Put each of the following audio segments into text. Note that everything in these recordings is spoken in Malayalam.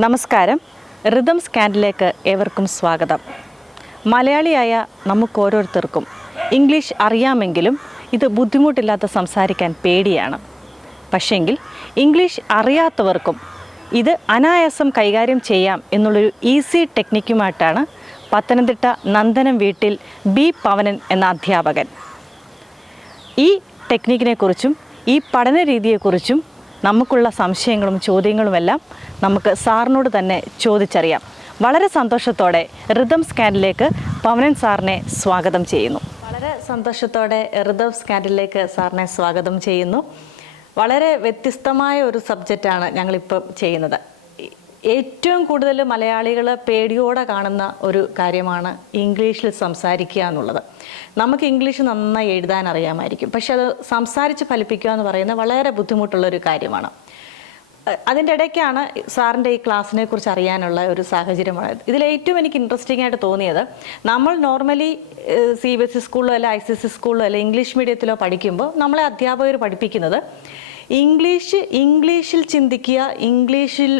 നമസ്കാരം. റിതം സ്കാൻഡിലേക്ക് ഏവർക്കും സ്വാഗതം. മലയാളിയായ നമുക്കോരോരുത്തർക്കും ഇംഗ്ലീഷ് അറിയാമെങ്കിലും ഇത് ബുദ്ധിമുട്ടില്ലാതെ സംസാരിക്കാൻ പേടിയാണ്. പക്ഷേങ്കിൽ ഇംഗ്ലീഷ് അറിയാത്തവർക്കും ഇത് അനായാസം കൈകാര്യം ചെയ്യാം എന്നുള്ളൊരു ഈസി ടെക്നിക്കുമായിട്ടാണ് പത്തനംതിട്ട നന്ദനം വീട്ടിൽ ബി പവനൻ എന്ന അധ്യാപകൻ. ഈ ടെക്നിക്കിനെക്കുറിച്ചും ഈ പഠന രീതിയെക്കുറിച്ചും നമുക്കുള്ള സംശയങ്ങളും ചോദ്യങ്ങളുമെല്ലാം നമുക്ക് സാറിനോട് തന്നെ ചോദിച്ചറിയാം. വളരെ സന്തോഷത്തോടെ റിതം സ്കാൻഡിലേക്ക് പവനൻ സാറിനെ സ്വാഗതം ചെയ്യുന്നു. വളരെ സന്തോഷത്തോടെ റിതം സ്കാൻഡിലേക്ക് സാറിനെ സ്വാഗതം ചെയ്യുന്നു. വളരെ വ്യത്യസ്തമായ ഒരു സബ്ജക്റ്റാണ് ഞങ്ങളിപ്പോൾ ചെയ്യുന്നത്. ഏറ്റവും കൂടുതൽ മലയാളികൾ പേടിയോടെ കാണുന്ന ഒരു കാര്യമാണ് ഇംഗ്ലീഷിൽ സംസാരിക്കുക എന്നുള്ളത്. നമുക്ക് ഇംഗ്ലീഷ് നന്നായി എഴുതാൻ അറിയാമായിരിക്കും, പക്ഷെ അത് സംസാരിച്ച് ഫലിപ്പിക്കുക എന്ന് പറയുന്നത് വളരെ ബുദ്ധിമുട്ടുള്ളൊരു കാര്യമാണ്. അതിൻ്റെ ഇടയ്ക്കാണ് സാറിൻ്റെ ഈ ക്ലാസ്സിനെ കുറിച്ച് അറിയാനുള്ള ഒരു സാഹചര്യമാണ്. ഇതിലേറ്റവും എനിക്ക് ഇൻട്രസ്റ്റിംഗ് ആയിട്ട് തോന്നിയത്, നമ്മൾ നോർമലി CBSE സ്കൂളിലോ അല്ല ICSE സ്കൂളിലോ അല്ല ഇംഗ്ലീഷ് മീഡിയത്തിലോ പഠിക്കുമ്പോൾ നമ്മളെ അധ്യാപകർ പഠിപ്പിക്കുന്നത് ഇംഗ്ലീഷിൽ ചിന്തിക്കുക, ഇംഗ്ലീഷിൽ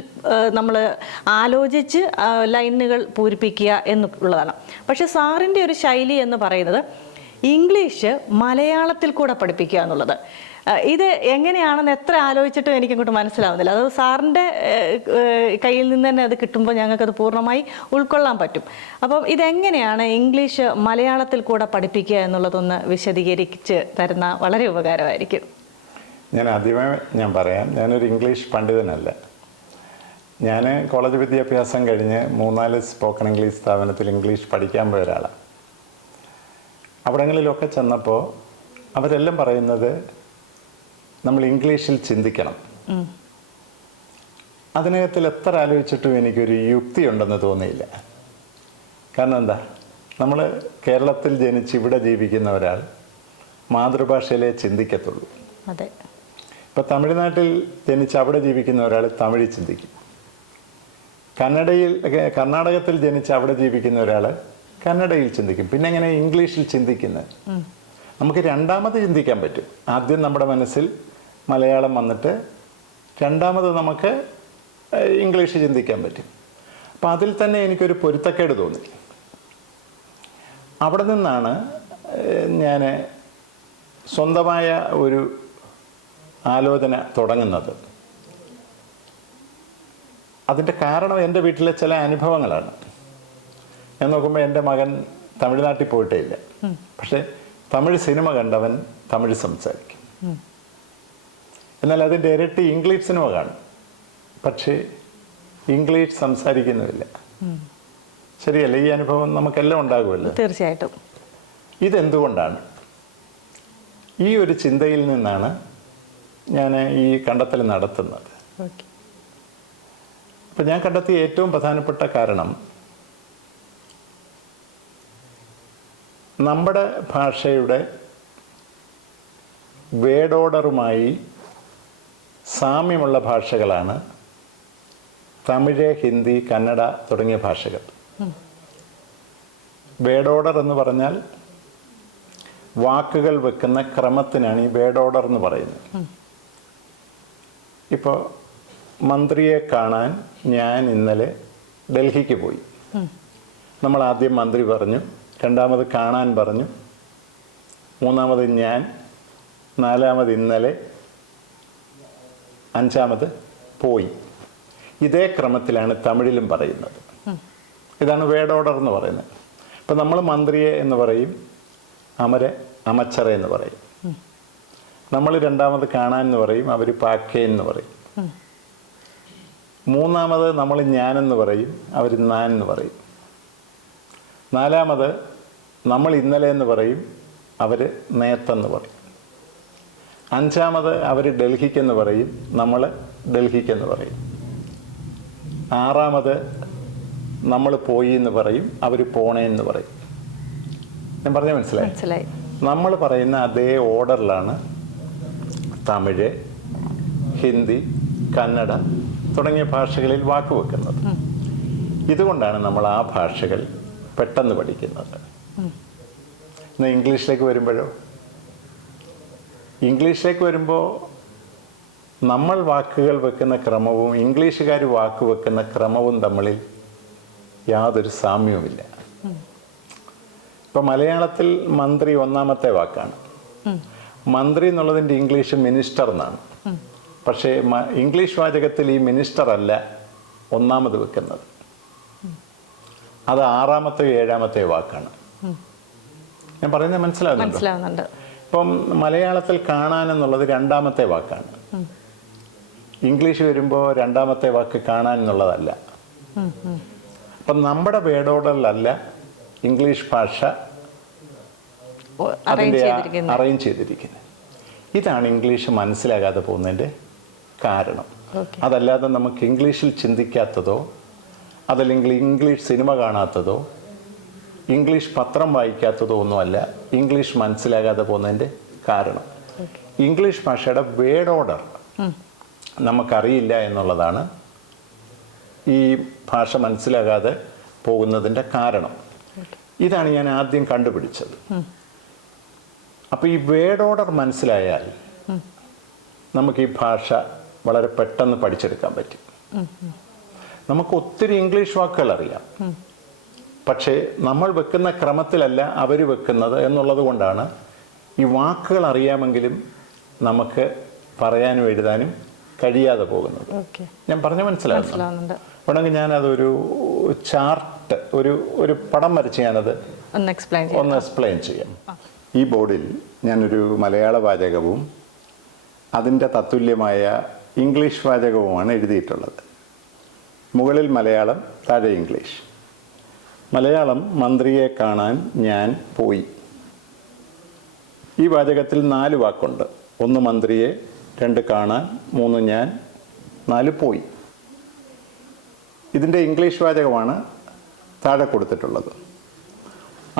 നമ്മൾ ആലോചിച്ച് ലൈനുകൾ പൂരിപ്പിക്കുക എന്നുള്ളതാണ്. പക്ഷേ സാറിൻ്റെ ഒരു ശൈലി എന്ന് പറയുന്നത് ഇംഗ്ലീഷ് മലയാളത്തിൽ കൂടെ പഠിപ്പിക്കുക എന്നുള്ളത്. ഇത് എങ്ങനെയാണെന്ന് എത്ര ആലോചിച്ചിട്ടും എനിക്കങ്ങോട്ട് മനസ്സിലാവുന്നില്ല. അത് സാറിൻ്റെ കയ്യിൽ നിന്ന് തന്നെ അത് കിട്ടുമ്പോൾ ഞങ്ങൾക്കത് പൂർണ്ണമായി ഉൾക്കൊള്ളാൻ പറ്റും. അപ്പം ഇതെങ്ങനെയാണ് ഇംഗ്ലീഷ് മലയാളത്തിൽ കൂടെ പഠിപ്പിക്കുക എന്നുള്ളതൊന്ന് വിശദീകരിച്ച് തരുന്ന വളരെ ഉപകാരമായിരിക്കും. ഞാൻ പറയാം, ഞാനൊരു ഇംഗ്ലീഷ് പണ്ഡിതനല്ല. ഞാൻ കോളേജ് വിദ്യാഭ്യാസം കഴിഞ്ഞ് 3-4 സ്പോക്കൺ ഇംഗ്ലീഷ് സ്ഥാപനത്തിൽ ഇംഗ്ലീഷ് പഠിക്കാൻ പോയ ഒരാളാണ്. അവിടങ്ങളിലൊക്കെ ചെന്നപ്പോൾ അവരെല്ലാം പറയുന്നത് നമ്മൾ ഇംഗ്ലീഷിൽ ചിന്തിക്കണം. അതിനകത്തിൽ എത്ര ആലോചിച്ചിട്ടും എനിക്കൊരു യുക്തിയുണ്ടെന്ന് തോന്നിയില്ല. കാരണം എന്താ, നമ്മൾ കേരളത്തിൽ ജനിച്ച് ഇവിടെ ജീവിക്കുന്ന ഒരാൾ മാതൃഭാഷയിലേ ചിന്തിക്കത്തുള്ളൂ. അതെ. ഇപ്പോൾ തമിഴ്നാട്ടിൽ ജനിച്ച് അവിടെ ജീവിക്കുന്ന ഒരാൾ തമിഴ് ചിന്തിക്കും. കർണാടകത്തിൽ ജനിച്ച് അവിടെ ജീവിക്കുന്ന ഒരാൾ കന്നഡയിൽ ചിന്തിക്കും. പിന്നെ എങ്ങനെ ഇംഗ്ലീഷിൽ ചിന്തിക്കുന്നത്? നമുക്ക് രണ്ടാമത് ചിന്തിക്കാൻ പറ്റും. ആദ്യം നമ്മുടെ മനസ്സിൽ മലയാളം വന്നിട്ട് രണ്ടാമത് നമുക്ക് ഇംഗ്ലീഷ് ചിന്തിക്കാൻ പറ്റും. അപ്പം അതിൽ തന്നെ എനിക്കൊരു പൊരുത്തക്കേട് തോന്നി. അവിടെ നിന്നാണ് ഞാൻ സ്വന്തമായ ഒരു ആലോചന തുടങ്ങുന്നത്. അതിൻ്റെ കാരണം എൻ്റെ വീട്ടിലെ ചില അനുഭവങ്ങളാണ്. ഞാൻ നോക്കുമ്പോൾ എൻ്റെ മകൻ തമിഴ്നാട്ടിൽ പോയിട്ടേ ഇല്ല, പക്ഷേ തമിഴ് സിനിമ കണ്ടവൻ തമിഴ് സംസാരിക്കും. എന്നാൽ അതിൻ്റെ ഇരട്ടി ഇംഗ്ലീഷ് സിനിമ കാണും, പക്ഷേ ഇംഗ്ലീഷ് സംസാരിക്കുന്നുമില്ല. ശരിയല്ല? ഈ അനുഭവം നമുക്കെല്ലാം ഉണ്ടാകുമല്ലോ. തീർച്ചയായിട്ടും. ഇതെന്തുകൊണ്ടാണ്? ഈ ഒരു ചിന്തയിൽ നിന്നാണ് ഞാൻ ഈ കണ്ടെത്തൽ നടത്തുന്നത്. അപ്പം ഞാൻ കണ്ടെത്തിയ ഏറ്റവും പ്രധാനപ്പെട്ട കാരണം, നമ്മുടെ ഭാഷയുടെ വേർഡ് ഓർഡറുമായി സാമ്യമുള്ള ഭാഷകളാണ് തമിഴ്, ഹിന്ദി, കന്നഡ തുടങ്ങിയ ഭാഷകൾ. വേർഡ് ഓർഡർ എന്ന് പറഞ്ഞാൽ വാക്കുകൾ വെക്കുന്ന ക്രമത്തിനാണ് ഈ വേർഡ് ഓർഡർ എന്ന് പറയുന്നത്. ഇപ്പോൾ മന്ത്രിയെ കാണാൻ ഞാൻ ഇന്നലെ ഡൽഹിക്ക് പോയി. നമ്മൾ ആദ്യം മന്ത്രി പറഞ്ഞു, രണ്ടാമത് കാണാൻ പറഞ്ഞു, മൂന്നാമത് ഞാൻ, നാലാമത് ഇന്നലെ, അഞ്ചാമത് പോയി. ഇതേ ക്രമത്തിലാണ് തമിഴിലും പറയുന്നത്. ഇതാണ് വേർഡ് ഓർഡർ എന്ന് പറയുന്നത്. ഇപ്പം നമ്മൾ മന്ത്രിയെ എന്ന് പറയും, അമച്ചറ എന്ന് പറയും. നമ്മൾ രണ്ടാമത് കാണാൻ എന്ന് പറയും, അവർ പാക്കേ എന്ന് പറയും. മൂന്നാമത് നമ്മൾ ഞാനെന്ന് പറയും, അവർ നാൻ എന്ന് പറയും. നാലാമത് നമ്മൾ ഇന്നലെ എന്ന് പറയും, അവർ നേത്തെന്ന് പറയും. അഞ്ചാമത് അവർ ഡൽഹിക്കെന്ന് പറയും, നമ്മൾ ഡൽഹിക്കെന്ന് പറയും. ആറാമത് നമ്മൾ പോയി എന്ന് പറയും, അവർ പോണേ എന്ന് പറയും. ഞാൻ പറഞ്ഞ മനസ്സിലായി? നമ്മൾ പറയുന്ന അതേ ഓർഡറിലാണ് തമിഴ്, ഹിന്ദി, കന്നഡ തുടങ്ങിയ ഭാഷകളിൽ വാക്കുവെക്കുന്നത്. ഇതുകൊണ്ടാണ് നമ്മൾ ആ ഭാഷകൾ പെട്ടെന്ന് പഠിക്കുന്നത്. എന്നാൽ ഇംഗ്ലീഷിലേക്ക് വരുമ്പോൾ നമ്മൾ വാക്കുകൾ വെക്കുന്ന ക്രമവും ഇംഗ്ലീഷുകാർ വാക്ക് വെക്കുന്ന ക്രമവും തമ്മിൽ യാതൊരു സാമ്യവുമില്ല. ഇപ്പം മലയാളത്തിൽ മന്ത്രി ഒന്നാമത്തെ വാക്കാണ്. മന്ത്രി എന്നുള്ളതിൻ്റെ ഇംഗ്ലീഷ് മിനിസ്റ്റർ എന്നാണ്. പക്ഷേ ഇംഗ്ലീഷ് വാചകത്തിൽ ഈ മിനിസ്റ്റർ അല്ല ഒന്നാമത് വെക്കുന്നത്. അത് ആറാമത്തെയോ ഏഴാമത്തെയോ വാക്കാണ്. ഞാൻ പറയുന്നത് മനസ്സിലാവുന്നുണ്ട്. ഇപ്പം മലയാളത്തിൽ കാണാൻ എന്നുള്ളത് രണ്ടാമത്തെ വാക്കാണ്. ഇംഗ്ലീഷ് വരുമ്പോൾ രണ്ടാമത്തെ വാക്ക് കാണാൻ എന്നുള്ളതല്ല. അപ്പം നമ്മുടെ വേർഡ് ഓർഡറിലല്ല ഇംഗ്ലീഷ് ഭാഷ അതിൻ്റെ അറേഞ്ച് ചെയ്തിരിക്കുന്നത്. ഇതാണ് ഇംഗ്ലീഷ് മനസ്സിലാകാതെ പോകുന്നതിൻ്റെ കാരണം. അതല്ലാതെ നമുക്ക് ഇംഗ്ലീഷിൽ ചിന്തിക്കാത്തതോ അതല്ലെങ്കിൽ ഇംഗ്ലീഷ് സിനിമ കാണാത്തതോ ഇംഗ്ലീഷ് പത്രം വായിക്കാത്തതോ ഒന്നുമല്ല ഇംഗ്ലീഷ് മനസ്സിലാകാതെ പോകുന്നതിൻ്റെ കാരണം. ഇംഗ്ലീഷ് ഭാഷയുടെ വേർഡ് ഓർഡർ നമുക്കറിയില്ല എന്നുള്ളതാണ് ഈ ഭാഷ മനസ്സിലാകാതെ പോകുന്നതിൻ്റെ കാരണം. ഇതാണ് ഞാൻ ആദ്യം കണ്ടുപിടിച്ചത്. അപ്പോൾ ഈ വേർഡ് ഓർഡർ മനസ്സിലായാൽ നമുക്ക് ഈ ഭാഷ വളരെ പെട്ടെന്ന് പഠിച്ചെടുക്കാൻ പറ്റും. നമുക്ക് ഒത്തിരി ഇംഗ്ലീഷ് വാക്കുകൾ അറിയാം, പക്ഷേ നമ്മൾ വെക്കുന്ന ക്രമത്തിലല്ല അവർ വെക്കുന്നത് എന്നുള്ളത് കൊണ്ടാണ് ഈ വാക്കുകൾ അറിയാമെങ്കിലും നമുക്ക് പറയാനും എഴുതാനും കഴിയാതെ പോകുന്നത്. ഞാൻ പറഞ്ഞ മനസ്സിലാകുന്നുണ്ട്. വേണമെങ്കിൽ ഞാനതൊരു ചാർട്ട് ഒരു പടം വരച്ച് ഞാനത് ഒന്ന് എക്സ്പ്ലെയിൻ ചെയ്യാം. ഈ ബോർഡിൽ ഞാനൊരു മലയാള വാചകവും അതിൻ്റെ തത്തുല്യമായ ഇംഗ്ലീഷ് വാചകവുമാണ് എഴുതിയിട്ടുള്ളത്. മുകളിൽ മലയാളം, താഴെ ഇംഗ്ലീഷ്. മലയാളം മന്ത്രിയെ കാണാൻ ഞാൻ പോയി. ഈ വാചകത്തിൽ 4 വാക്കുണ്ട്. 1 മന്ത്രിയെ, 2 കാണാൻ, 3 ഞാൻ, 4 പോയി. ഇതിൻ്റെ ഇംഗ്ലീഷ് വാചകമാണ് താഴെ കൊടുത്തിട്ടുള്ളത്.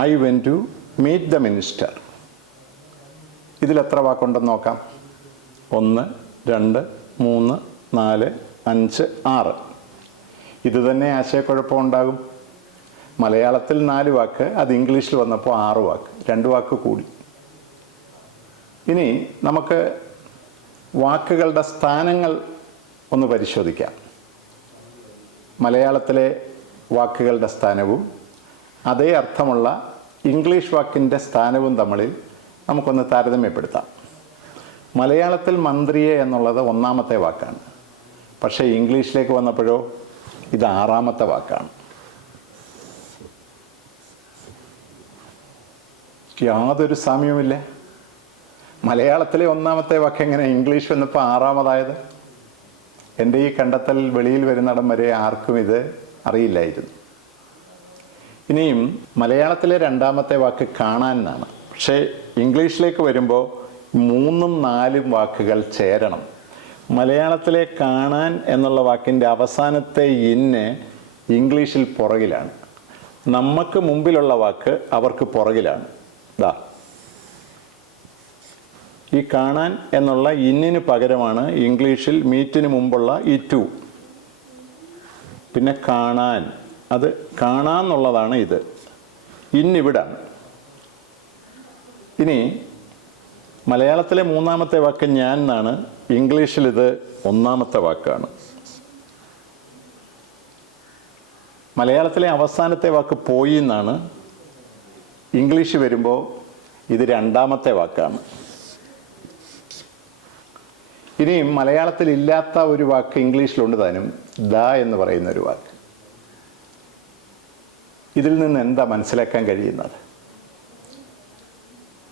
I went to meet the minister. ഇതിൽ എത്ര വാക്കുണ്ടെന്ന് നോക്കാം. 1, 2, 3, 4, 5, 6. ഇത് തന്നെ ആശയക്കുഴപ്പമുണ്ടാകും. മലയാളത്തിൽ 4 വാക്ക്, അത് ഇംഗ്ലീഷിൽ വന്നപ്പോൾ 6 വാക്ക്, 2 വാക്ക് കൂടി. ഇനി നമുക്ക് വാക്കുകളുടെ സ്ഥാനങ്ങൾ ഒന്ന് പരിശോധിക്കാം. മലയാളത്തിലെ വാക്കുകളുടെ സ്ഥാനവും അതേ അർത്ഥമുള്ള ഇംഗ്ലീഷ് വാക്കിൻ്റെ സ്ഥാനവും തമ്മിൽ നമുക്കൊന്ന് താരതമ്യപ്പെടുത്താം. മലയാളത്തിൽ മന്ത്രിയെ എന്നുള്ളത് 1ാമത്തെ വാക്കാണ്. പക്ഷേ ഇംഗ്ലീഷിലേക്ക് വന്നപ്പോഴോ ഇത് 6ാമത്തെ വാക്കാണ്. യാതൊരു സാമ്യവുമില്ല. മലയാളത്തിലെ 1ാമത്തെ വാക്ക് എങ്ങനെ ഇംഗ്ലീഷ് വന്നപ്പോൾ 6ാമതായത്? എൻ്റെ ഈ കണ്ടെത്തൽ വെളിയിൽ വരുന്നിടം വരെ ആർക്കും ഇത് അറിയില്ലായിരുന്നു. ഇനിയും മലയാളത്തിലെ 2ാമത്തെ വാക്ക് കാണാൻ എന്നാണ്. പക്ഷേ ഇംഗ്ലീഷിലേക്ക് വരുമ്പോൾ 3ഉം 4ഉം വാക്കുകൾ ചേരണം. മലയാളത്തിലെ കാണാൻ എന്നുള്ള വാക്കിൻ്റെ അവസാനത്തെ ഇന്ന് ഇംഗ്ലീഷിൽ പുറകിലാണ്. നമുക്ക് മുമ്പിലുള്ള വാക്ക് അവർക്ക് പുറകിലാണ്. ദാ ഈ കാണാൻ എന്നുള്ള ഇന്നിന് പകരമാണ് ഇംഗ്ലീഷിൽ മീറ്റിന് മുമ്പുള്ള ഈ ടു. പിന്നെ കാണാൻ, അത് കാണാന്നുള്ളതാണ്. ഇത് ഇന്നിവിടാണ്. ഇനി മലയാളത്തിലെ 3ാമത്തെ വാക്ക് ഞാൻ എന്നാണ്. ഇംഗ്ലീഷിൽ ഇത് 1ാമത്തെ വാക്കാണ്. മലയാളത്തിലെ അവസാനത്തെ വാക്ക് പോയി എന്നാണ്. ഇംഗ്ലീഷ് വരുമ്പോൾ ഇത് 2ാമത്തെ വാക്കാണ്. ഇനിയും മലയാളത്തിൽ ഇല്ലാത്ത ഒരു വാക്ക് ഇംഗ്ലീഷിലുണ്ട് താനും, ദ എന്ന് പറയുന്ന ഒരു വാക്ക്. ഇതിൽ നിന്ന് എന്താ മനസ്സിലാക്കാൻ കഴിയുന്നത്?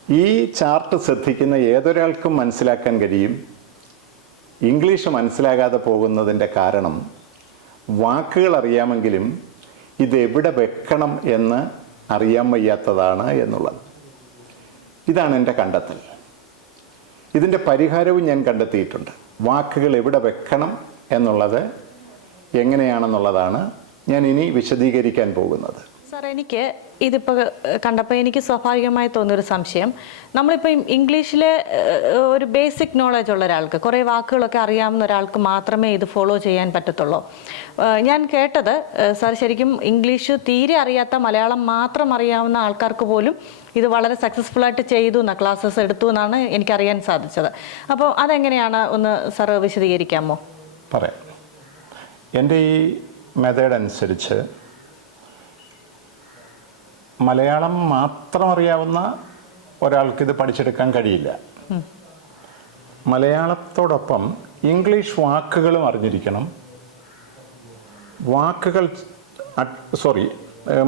ഈ ചാർട്ട് ശ്രദ്ധിക്കുന്ന ഏതൊരാൾക്കും മനസ്സിലാക്കാൻ കഴിയും ഇംഗ്ലീഷ് മനസ്സിലാകാതെ പോകുന്നതിൻ്റെ കാരണം വാക്കുകൾ അറിയാമെങ്കിലും ഇത് എവിടെ വെക്കണം എന്ന് അറിയാൻ വയ്യാത്തതാണ് എന്നുള്ളത്. ഇതാണ് എൻ്റെ കണ്ടെത്തൽ. ഇതിൻ്റെ പരിഹാരവും ഞാൻ കണ്ടെത്തിയിട്ടുണ്ട്. വാക്കുകൾ എവിടെ വെക്കണം എന്നുള്ളത് എങ്ങനെയാണെന്നുള്ളതാണ് ഞാൻ ഇനി വിശദീകരിക്കാൻ പോകുന്നത്. സാർ, എനിക്ക് ഇതിപ്പോൾ കണ്ടപ്പോൾ എനിക്ക് സ്വാഭാവികമായി തോന്നിയൊരു സംശയം, നമ്മളിപ്പോൾ ഇംഗ്ലീഷിൽ ഒരു ബേസിക് നോളജ് ഉള്ള ഒരാൾക്ക്, കുറേ വാക്കുകളൊക്കെ അറിയാവുന്ന ഒരാൾക്ക് മാത്രമേ ഇത് ഫോളോ ചെയ്യാൻ പറ്റത്തുള്ളൂ. ഞാൻ കേട്ടത് സാർ ശരിക്കും ഇംഗ്ലീഷ് തീരെ അറിയാത്ത മലയാളം മാത്രം അറിയാവുന്ന ആൾക്കാർക്ക് പോലും ഇത് വളരെ സക്സസ്ഫുൾ ആയിട്ട് ചെയ്തു എന്നാണ്, ക്ലാസ്സസ് എടുത്തു എന്നാണ് എനിക്കറിയാൻ സാധിച്ചത്. അപ്പോൾ അതെങ്ങനെയാണ് ഒന്ന് സാർ വിശദീകരിക്കാമോ? പറയാം. എൻ്റെ ഈ മെത്തേഡ് അനുസരിച്ച് മലയാളം മാത്രം അറിയാവുന്ന ഒരാൾക്കിത് പഠിച്ചെടുക്കാൻ കഴിയില്ല. മലയാളത്തോടൊപ്പം ഇംഗ്ലീഷ് വാക്കുകളും അറിഞ്ഞിരിക്കണം.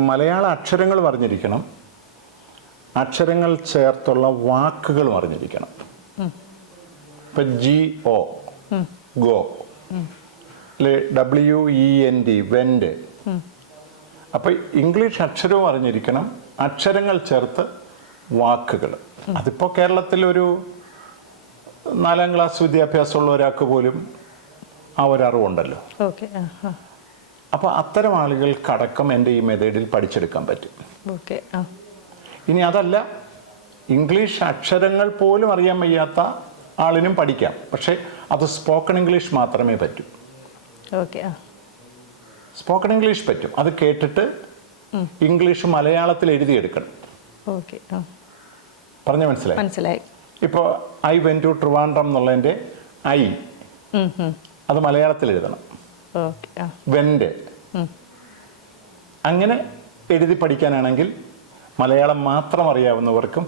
മലയാള അക്ഷരങ്ങളും അറിഞ്ഞിരിക്കണം. അക്ഷരങ്ങൾ ചേർത്തുള്ള വാക്കുകളും അറിഞ്ഞിരിക്കണം. ഇപ്പം GO ഗോ, WENT വെന്റ്. അപ്പം ഇംഗ്ലീഷ് അക്ഷരവും അറിഞ്ഞിരിക്കണം, അക്ഷരങ്ങൾ ചേർത്ത് വാക്കുകൾ. അതിപ്പോൾ കേരളത്തിലൊരു 4ാം ക്ലാസ് വിദ്യാഭ്യാസമുള്ള ഒരാൾക്ക് പോലും ആ ഒരറിവുണ്ടല്ലോ. അപ്പോൾ അത്തരം ആളുകൾക്കടക്കം എൻ്റെ ഈ മെത്തേഡിൽ പഠിച്ചെടുക്കാൻ പറ്റും. ഇനി അതല്ല, ഇംഗ്ലീഷ് അക്ഷരങ്ങൾ പോലും അറിയാൻ വയ്യാത്ത ആളിനും പഠിക്കാം. പക്ഷേ അത് സ്പോക്കൺ ഇംഗ്ലീഷ് മാത്രമേ പറ്റൂ. സ്പോക്കൺ ഇംഗ്ലീഷ് പറ്റും. അത് കേട്ടിട്ട് ഇംഗ്ലീഷ് മലയാളത്തിൽ എഴുതിയെടുക്കണം. പറഞ്ഞ മനസ്സിലായി? ഇപ്പോൾ I went to ട്രിവാൻഡ്രം എന്നുള്ളതിൻ്റെ I അത് മലയാളത്തിൽ എഴുതണം. വെന്റ് അങ്ങനെ എഴുതി പഠിക്കാനാണെങ്കിൽ മലയാളം മാത്രം അറിയാവുന്നവർക്കും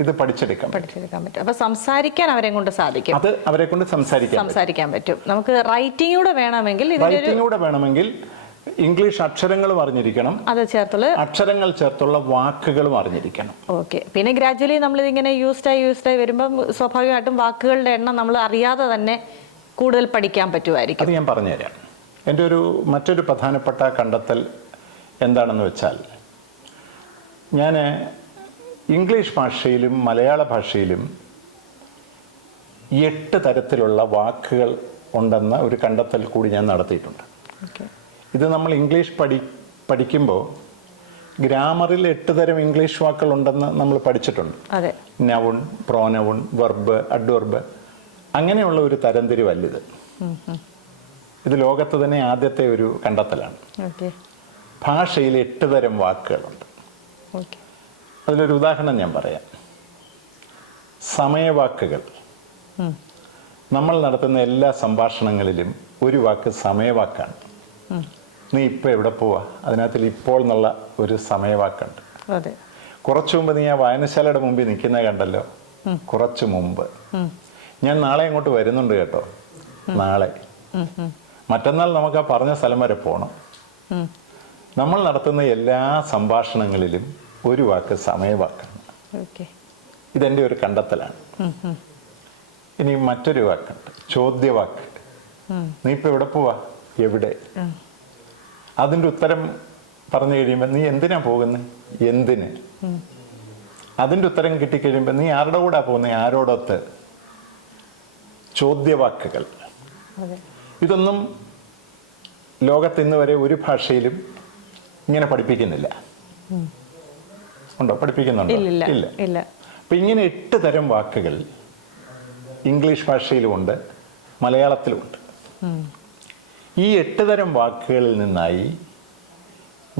ഇത് പഠിച്ചെടുക്കാൻ പറ്റും. അപ്പൊ സംസാരിക്കാൻ അവരെ കൊണ്ട് സാധിക്കും. അത് അവരെ കൊണ്ട് സംസാരിക്കാൻ പറ്റും. നമുക്ക് റൈറ്റിംഗ് കൂടെ വേണമെങ്കിൽ ഇംഗ്ലീഷ് അക്ഷരങ്ങളും അറിഞ്ഞിരിക്കണം, അത് ചേർത്തുള്ള അക്ഷരങ്ങൾ ചേർത്തുള്ള വാക്കുകളും അറിഞ്ഞിരിക്കണം. പിന്നെ ഗ്രാജുവലി നമ്മൾ ഇതിങ്ങനെ യൂസ്ഡായി വരുമ്പോൾ സ്വാഭാവികമായിട്ടും വാക്കുകളുടെ എണ്ണം നമ്മൾ അറിയാതെ തന്നെ കൂടുതൽ പഠിക്കാൻ പറ്റുമായിരിക്കും. അത് ഞാൻ പറഞ്ഞുതരാം. എൻ്റെ മറ്റൊരു പ്രധാനപ്പെട്ട കണ്ടെത്തൽ എന്താണെന്ന് വെച്ചാൽ, ഞാൻ ഇംഗ്ലീഷ് ഭാഷയിലും മലയാള ഭാഷയിലും 8 തരത്തിലുള്ള വാക്കുകൾ ഉണ്ടെന്ന ഒരു കണ്ടെത്തൽ കൂടി ഞാൻ നടത്തിയിട്ടുണ്ട്. ഇത് നമ്മൾ ഇംഗ്ലീഷ് പഠിക്കുമ്പോൾ ഗ്രാമറിൽ 8 തരം ഇംഗ്ലീഷ് വാക്കുകൾ ഉണ്ടെന്ന് നമ്മൾ പഠിച്ചിട്ടുണ്ട്. നൗൺ, പ്രോനൗൺ, വെർബ്, അഡ്വർബ്, അങ്ങനെയുള്ള ഒരു തരംതിരിവല്ലിത്. ഇത് ലോകത്ത് തന്നെ ആദ്യത്തെ ഒരു കണ്ടെത്തലാണ്. ഭാഷയിൽ 8 തരം വാക്കുകളുണ്ട്. അതിലൊരു ഉദാഹരണം ഞാൻ പറയാം. സമയവാക്കുകൾ. നമ്മൾ നടത്തുന്ന എല്ലാ സംഭാഷണങ്ങളിലും ഒരു വാക്ക് സമയവാക്കാണ്. നീ ഇപ്പോൾ എവിടെ പോവാ, അതിനകത്തിൽ ഇപ്പോൾ എന്നുള്ള ഒരു സമയവാക്കുണ്ട്. കുറച്ചു മുമ്പ് നീ ആ വായനശാലയുടെ മുമ്പിൽ നിൽക്കുന്ന കണ്ടല്ലോ, കുറച്ചു മുമ്പ്. ഞാൻ നാളെ അങ്ങോട്ട് വരുന്നുണ്ട് കേട്ടോ, നാളെ. മറ്റന്നാൾ നമുക്ക് ആ പറഞ്ഞ സ്ഥലം വരെ പോകണം. നമ്മൾ നടത്തുന്ന എല്ലാ സംഭാഷണങ്ങളിലും ഒരു വാക്ക് സമയവാക്കാണ്. ഇതെൻ്റെ ഒരു കണ്ടെത്തലാണ്. ഇനി മറ്റൊരു വാക്കുണ്ട്, ചോദ്യവാക്ക്. നീ ഇപ്പൊ എവിടെ പോവാ, എവിടെ. അതിൻ്റെ ഉത്തരം പറഞ്ഞു കഴിയുമ്പോൾ നീ എന്തിനാ പോകുന്നത്, എന്തിന്. അതിൻ്റെ ഉത്തരം കിട്ടിക്കഴിയുമ്പോൾ നീ ആരുടെ കൂടാ പോകുന്നത്, ആരോടൊത്ത്. ചോദ്യവാക്കുകൾ. ഇതൊന്നും ലോകത്ത് ഇന്ന് വരെ ഒരു ഭാഷയിലും ഇങ്ങനെ പഠിപ്പിക്കുന്നില്ല. ഉണ്ടോ? പഠിപ്പിക്കുന്നുണ്ടോ? ഇല്ല. അപ്പൊ ഇങ്ങനെ 8 തരം വാക്കുകൾ ഇംഗ്ലീഷ് ഭാഷയിലുമുണ്ട്, മലയാളത്തിലുമുണ്ട്. ഈ 8 തരം വാക്കുകളിൽ നിന്നായി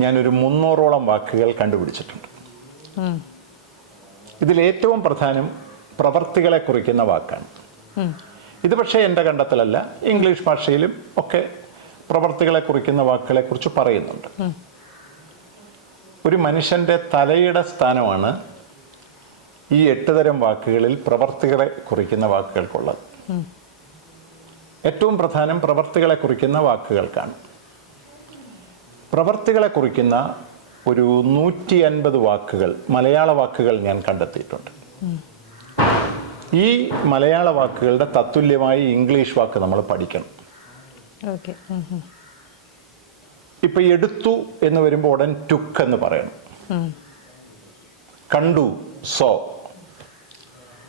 ഞാനൊരു 300ഓളം വാക്കുകൾ കണ്ടുപിടിച്ചിട്ടുണ്ട്. ഇതിലേറ്റവും പ്രധാനം പ്രവർത്തികളെ കുറിക്കുന്ന വാക്കാണ്. ഇത് പക്ഷേ എൻ്റെ കണ്ടെത്തലല്ല, ഇംഗ്ലീഷ് ഭാഷയിലും ഒക്കെ പ്രവർത്തികളെ കുറിക്കുന്ന വാക്കുകളെ കുറിച്ച് പറയുന്നുണ്ട്. ഒരു മനുഷ്യൻ്റെ തലയുടെ സ്ഥാനമാണ് ഈ 8 തരം വാക്കുകളിൽ പ്രവർത്തികളെ കുറിക്കുന്ന വാക്കുകൾക്കുള്ളത്. ഏറ്റവും പ്രധാനം പ്രവർത്തികളെ കുറിക്കുന്ന വാക്കുകൾക്കാണ്. പ്രവർത്തികളെ കുറിക്കുന്ന ഒരു 150 വാക്കുകൾ, മലയാള വാക്കുകൾ ഞാൻ കണ്ടെത്തിയിട്ടുണ്ട്. ഈ മലയാള വാക്കുകളുടെ തത്തുല്യമായി ഇംഗ്ലീഷ് വാക്ക് നമ്മൾ പഠിക്കണം. ഇപ്പൊ എടുത്തു എന്ന് വരുമ്പോൾ ഉടൻ ടുക്ക് എന്ന് പറയണം. കണ്ടു, സോ.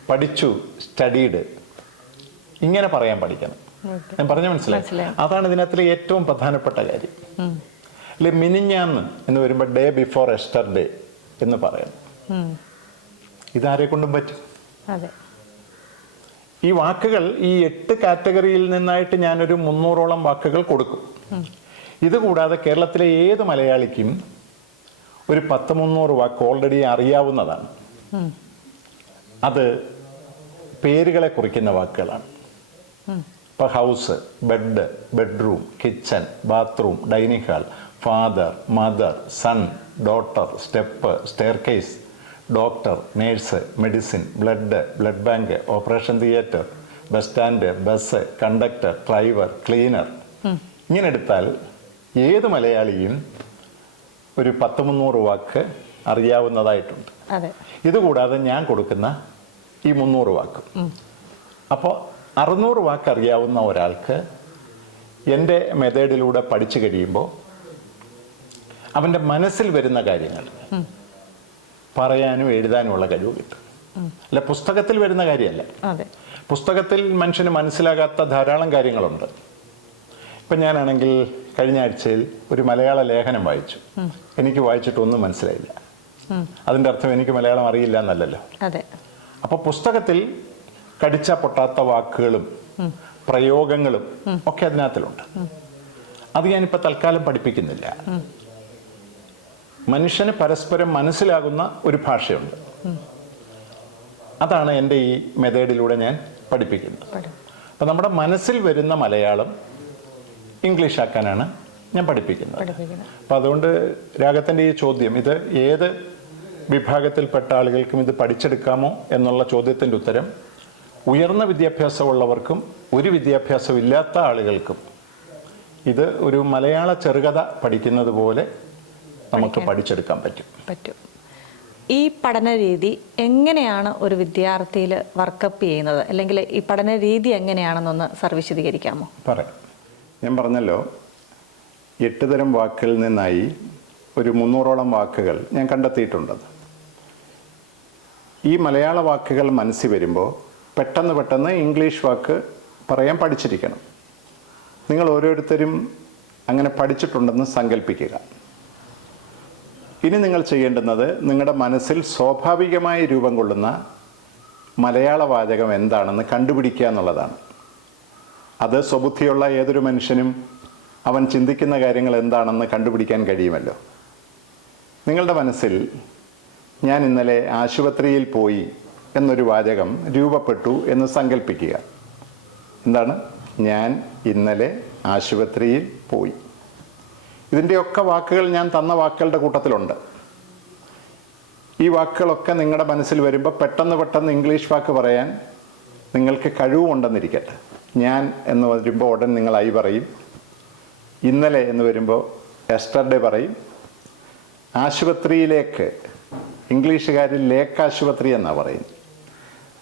പഠിച്ചു, സ്റ്റഡീഡ്. ഇങ്ങനെ പറയാൻ പഠിക്കണം. ഞാൻ പറഞ്ഞ മനസ്സിലായി? അതാണ് ഇതിനകത്തിലെ ഏറ്റവും പ്രധാനപ്പെട്ട കാര്യം. അല്ലെ മിനിഞ്ഞാന്ന് എന്ന് വരുമ്പോൾ ഡേ ബിഫോർ എസ്റ്റർഡേ എന്ന് പറയുന്നു. ഇതാരെ കൊണ്ടും പറ്റും. അതെ. ഈ വാക്കുകൾ ഈ 8 കാറ്റഗറിയിൽ നിന്നായിട്ട് ഞാനൊരു 300ഓളം വാക്കുകൾ കൊടുക്കും. ഇതുകൂടാതെ കേരളത്തിലെ ഏത് മലയാളിക്കും ഒരു 10-300 വാക്ക് ഓൾറെഡി അറിയാവുന്നതാണ്. അത് പേരുകളെ കുറിക്കുന്ന വാക്കുകളാണ്. ഇപ്പോൾ house, bed, bedroom, kitchen, bathroom, dining hall, father, mother, son, daughter, step, staircase, doctor, nurse, medicine, blood, blood bank, operation theatre, bus stand, bus, conductor, driver, cleaner. ഇങ്ങനെ എടുത്താൽ ഏത് മലയാളിയും ഒരു 10-300 വാക്ക് അറിയാവുന്നതായിട്ടുണ്ട്. ഇതുകൂടാതെ ഞാൻ കൊടുക്കുന്ന ഈ 300 വാക്ക്. അപ്പോൾ 600 വാക്ക് അറിയാവുന്ന ഒരാൾക്ക് എൻ്റെ മെത്തേഡിലൂടെ പഠിച്ചു കഴിയുമ്പോൾ അവൻ്റെ മനസ്സിൽ വരുന്ന കാര്യങ്ങൾ പറയാനും എഴുതാനുമുള്ള കഴിവ് കിട്ടും. അല്ല, പുസ്തകത്തിൽ വരുന്ന കാര്യമല്ല. പുസ്തകത്തിൽ മനുഷ്യന് മനസ്സിലാകാത്ത ധാരാളം കാര്യങ്ങളുണ്ട്. ഇപ്പം ഞാനാണെങ്കിൽ കഴിഞ്ഞ ആഴ്ചയിൽ ഒരു മലയാള ലേഖനം വായിച്ചു. എനിക്ക് വായിച്ചിട്ടൊന്നും മനസ്സിലായില്ല. അതിൻ്റെ അർത്ഥം എനിക്ക് മലയാളം അറിയില്ല എന്നല്ലല്ലോ. അപ്പോൾ പുസ്തകത്തിൽ കടിച്ച പൊട്ടാത്ത വാക്കുകളും പ്രയോഗങ്ങളും ഒക്കെ അതിനകത്തിലുണ്ട്. അത് ഞാനിപ്പോൾ തൽക്കാലം പഠിപ്പിക്കുന്നില്ല. മനുഷ്യന് പരസ്പരം മനസ്സിലാകുന്ന ഒരു ഭാഷയുണ്ട്. അതാണ് എൻ്റെ ഈ മെത്തേഡിലൂടെ ഞാൻ പഠിപ്പിക്കുന്നത്. അപ്പം നമ്മുടെ മനസ്സിൽ വരുന്ന മലയാളം ഇംഗ്ലീഷ് ആക്കാനാണ് ഞാൻ പഠിപ്പിക്കുന്നത്. അപ്പം അതുകൊണ്ട് രാഗത്തിൻ്റെ ഈ ചോദ്യം, ഇത് ഏത് വിഭാഗത്തിൽപ്പെട്ട ആളുകൾക്കും ഇത് പഠിച്ചെടുക്കാമോ എന്നുള്ള ചോദ്യത്തിൻ്റെ ഉത്തരം ഉയർന്ന വിദ്യാഭ്യാസമുള്ളവർക്കും ഒരു വിദ്യാഭ്യാസം ഇല്ലാത്ത ആളുകൾക്കും ഇത് ഒരു മലയാള ചെറുകഥ പഠിക്കുന്നത് പോലെ നമുക്ക് പഠിച്ചെടുക്കാൻ പറ്റും. ഈ പഠന രീതി എങ്ങനെയാണ് ഒരു വിദ്യാർത്ഥിയിൽ വർക്കപ്പ് ചെയ്യുന്നത്, അല്ലെങ്കിൽ ഈ പഠന രീതി എങ്ങനെയാണെന്നൊന്ന് സർ വിശദീകരിക്കാമോ? പറയാം. ഞാൻ പറഞ്ഞല്ലോ, 8 തരം വാക്കുകളിൽ നിന്നായി ഒരു 300ഓളം വാക്കുകൾ ഞാൻ കണ്ടെത്തിയിട്ടുണ്ട്. ഈ മലയാള വാക്കുകൾ മനസ്സിൽ വരുമ്പോൾ പെട്ടെന്ന് ഇംഗ്ലീഷ് വാക്ക് പറയാൻ പഠിച്ചിരിക്കണം. നിങ്ങൾ ഓരോരുത്തരും അങ്ങനെ പഠിച്ചിട്ടുണ്ടെന്ന് സങ്കല്പിക്കുക. ഇനി നിങ്ങൾ ചെയ്യേണ്ടുന്നത് നിങ്ങളുടെ മനസ്സിൽ സ്വാഭാവികമായി രൂപം കൊള്ളുന്ന മലയാള വാചകം എന്താണെന്ന് കണ്ടുപിടിക്കുക എന്നുള്ളതാണ്. അത് സ്വബുദ്ധിയുള്ള ഏതൊരു മനുഷ്യനും അവൻ ചിന്തിക്കുന്ന കാര്യങ്ങൾ എന്താണെന്ന് കണ്ടുപിടിക്കാൻ കഴിയുമല്ലോ. നിങ്ങളുടെ മനസ്സിൽ ഞാൻ ഇന്നലെ ആശുപത്രിയിൽ പോയി എന്നൊരു വാചകം രൂപപ്പെട്ടു എന്ന് സങ്കല്പിക്കുക. എന്താണ്? ഞാൻ ഇന്നലെ ആശുപത്രിയിൽ പോയി. ഇതിൻ്റെയൊക്കെ വാക്കുകൾ ഞാൻ തന്ന വാക്കുകളുടെ കൂട്ടത്തിലുണ്ട്. ഈ വാക്കുകളൊക്കെ നിങ്ങളുടെ മനസ്സിൽ വരുമ്പോൾ പെട്ടെന്ന് ഇംഗ്ലീഷ് വാക്ക് പറയാൻ നിങ്ങൾക്ക് കഴിവുമുണ്ടെന്നിരിക്കട്ടെ. ഞാൻ എന്ന് വരുമ്പോൾ ഉടൻ നിങ്ങൾ ഐ പറയും. ഇന്നലെ എന്ന് വരുമ്പോൾ എസ്റ്റർഡേ പറയും. ആശുപത്രിയിലേക്ക് ഇംഗ്ലീഷുകാരിൽ ലേക്ക് ആശുപത്രി എന്നാണ് പറയുന്നത്.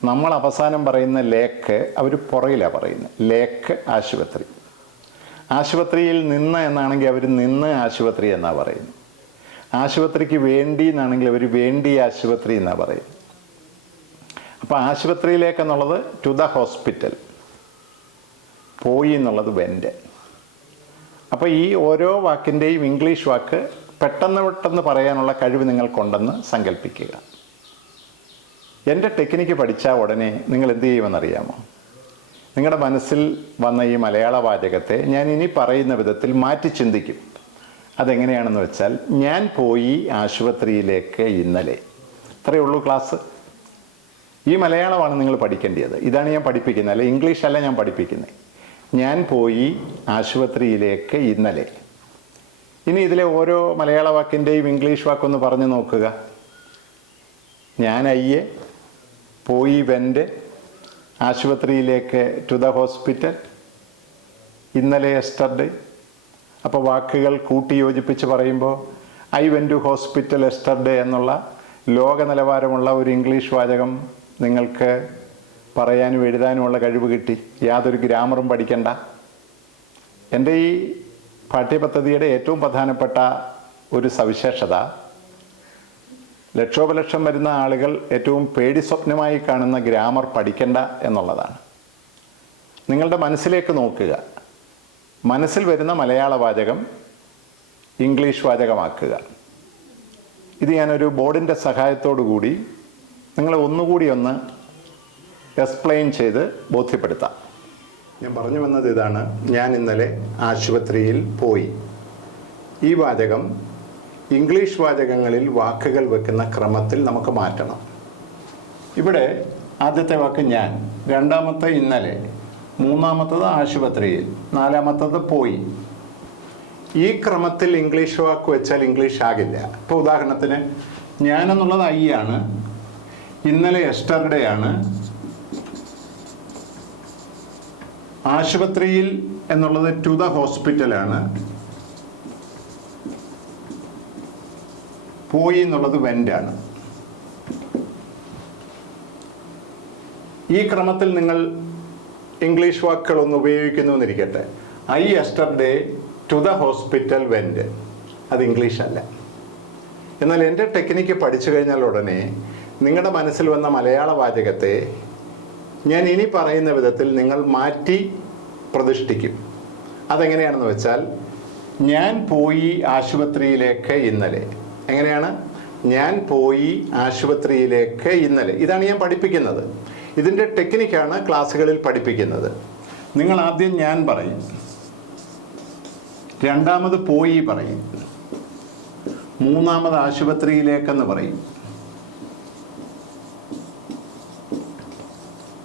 നമ്മൾ അവസാനം പറയുന്ന ലേക്ക് അവർ പുറകിലാണ് പറയുന്നത്. ലേക്ക് ആശുപത്രി. ആശുപത്രിയിൽ നിന്ന് എന്നാണെങ്കിൽ അവർ നിന്ന് ആശുപത്രി എന്നാണ് പറയുന്നത്. ആശുപത്രിക്ക് വേണ്ടി എന്നാണെങ്കിൽ അവർ വേണ്ടി ആശുപത്രി എന്നാണ് പറയുന്നത്. അപ്പോൾ ആശുപത്രിയിലേക്കെന്നുള്ളത് ടു ദ ഹോസ്പിറ്റൽ, പോയി എന്നുള്ളത് വെൻ്റ്. അപ്പോൾ ഈ ഓരോ വാക്കിൻ്റെയും ഇംഗ്ലീഷ് വാക്ക് പെട്ടെന്ന് പറയാനുള്ള കഴിവ് നിങ്ങൾക്കുണ്ടെന്ന് സങ്കല്പിക്കുക. എൻ്റെ ടെക്നിക്ക് പഠിച്ചാൽ ഉടനെ നിങ്ങൾ എന്ത് ചെയ്യുമെന്നറിയാമോ? നിങ്ങളുടെ മനസ്സിൽ വന്ന ഈ മലയാള വാചകത്തെ ഞാൻ ഇനി പറയുന്ന വിധത്തിൽ മാറ്റി ചിന്തിക്കും. അതെങ്ങനെയാണെന്ന് വെച്ചാൽ, ഞാൻ പോയി ആശുപത്രിയിലേക്ക് ഇന്നലെ. ഇത്രയേ ഉള്ളൂ ക്ലാസ്. ഈ മലയാളമാണ് നിങ്ങൾ പഠിക്കേണ്ടത്. ഇതാണ് ഞാൻ പഠിപ്പിക്കുന്നത്, അല്ലെ ഇംഗ്ലീഷ് അല്ല ഞാൻ പഠിപ്പിക്കുന്നത്. ഞാൻ പോയി ആശുപത്രിയിലേക്ക് ഇന്നലെ. ഇനി ഇതിലെ ഓരോ മലയാള വാക്കിൻ്റെയും ഇംഗ്ലീഷ് വാക്കൊന്ന് പറഞ്ഞു നോക്കുക. ഞാൻ അയ്യെ, പോയി വെൻ്റ്, ആശുപത്രിയിലേക്ക് ടു ദ ഹോസ്പിറ്റൽ, ഇന്നലെ എസ്റ്റർഡേ. അപ്പോൾ വാക്കുകൾ കൂട്ടി യോജിപ്പിച്ച് പറയുമ്പോൾ I went to hospital yesterday എന്നുള്ള ലോക നിലവാരമുള്ള ഒരു ഇംഗ്ലീഷ് വാചകം നിങ്ങൾക്ക് പറയാനും എഴുതാനുമുള്ള കഴിവ് കിട്ടി. യാതൊരു ഗ്രാമറും പഠിക്കണ്ട. എൻ്റെ ഈ പാഠ്യപദ്ധതിയുടെ ഏറ്റവും പ്രധാനപ്പെട്ട ഒരു സവിശേഷത, ലക്ഷോപലക്ഷം വരുന്ന ആളുകൾ ഏറ്റവും പേടി സ്വപ്നമായി കാണുന്ന ഗ്രാമർ പഠിക്കണ്ട എന്നുള്ളതാണ്. നിങ്ങളുടെ മനസ്സിലേക്ക് നോക്കുക. മനസ്സിൽ വരുന്ന മലയാള വാചകം ഇംഗ്ലീഷ് വാചകമാക്കുക. ഇത് ഞാനൊരു ബോർഡിൻ്റെ സഹായത്തോടു കൂടി നിങ്ങളെ ഒന്നുകൂടി ഒന്ന് എക്സ്പ്ലെയിൻ ചെയ്ത് ബോധ്യപ്പെടുത്താം. ഞാൻ പറഞ്ഞു വന്നത് ഇതാണ്: ഞാൻ ഇന്നലെ ആശുപത്രിയിൽ പോയി. ഈ വാചകം ഇംഗ്ലീഷ് വാചകങ്ങളിൽ വാക്കുകൾ വെക്കുന്ന ക്രമത്തിൽ നമുക്ക് മാറ്റണം. ഇവിടെ ആദ്യത്തെ വാക്ക് ഞാൻ, രണ്ടാമത്തെ ഇന്നലെ, മൂന്നാമത്തത് ആശുപത്രിയിൽ, നാലാമത്തത് പോയി. ഈ ക്രമത്തിൽ ഇംഗ്ലീഷ് വാക്ക് വെച്ചാൽ ഇംഗ്ലീഷ് ആകില്ല. ഇപ്പോൾ ഉദാഹരണത്തിന് ഞാൻ എന്നുള്ളത് ഐ ആണ്, ഇന്നലെ യെസ്റ്റർഡേ ആണ്, ആശുപത്രിയിൽ എന്നുള്ളത് ടു ദ ഹോസ്പിറ്റലാണ്, പോയി എന്നുള്ളത് വെൻ്റ് ആണ്. ഈ ക്രമത്തിൽ നിങ്ങൾ ഇംഗ്ലീഷ് വാക്കുകളൊന്ന് ഉപയോഗിക്കുന്നു എന്നിരിക്കട്ടെ. I yesterday to the hospital went, അത് ഇംഗ്ലീഷ് അല്ല. എന്നാൽ എൻ്റെ ടെക്നിക്ക് പഠിച്ചു കഴിഞ്ഞാൽ ഉടനെ നിങ്ങളുടെ മനസ്സിൽ വന്ന മലയാള വാചകത്തെ ഞാൻ ഇനി പറയുന്ന വിധത്തിൽ നിങ്ങൾ മാറ്റി പ്രതിഷ്ഠിക്കും. അതെങ്ങനെയാണെന്ന് വെച്ചാൽ, ഞാൻ പോയി ആശുപത്രിയിലേക്ക് ഇന്നലെ. എങ്ങനെയാണ്? ഞാൻ പോയി ആശുപത്രിയിലേക്ക് ഇന്നലെ. ഇതാണ് ഞാൻ പഠിപ്പിക്കുന്നത്. ഇതിൻ്റെ ടെക്നിക്കാണ് ക്ലാസ്സുകളിൽ പഠിപ്പിക്കുന്നത്. നിങ്ങൾ ആദ്യം ഞാൻ പറയും, രണ്ടാമത് പോയി പറയും, മൂന്നാമത് ആശുപത്രിയിലേക്കെന്ന് പറയും,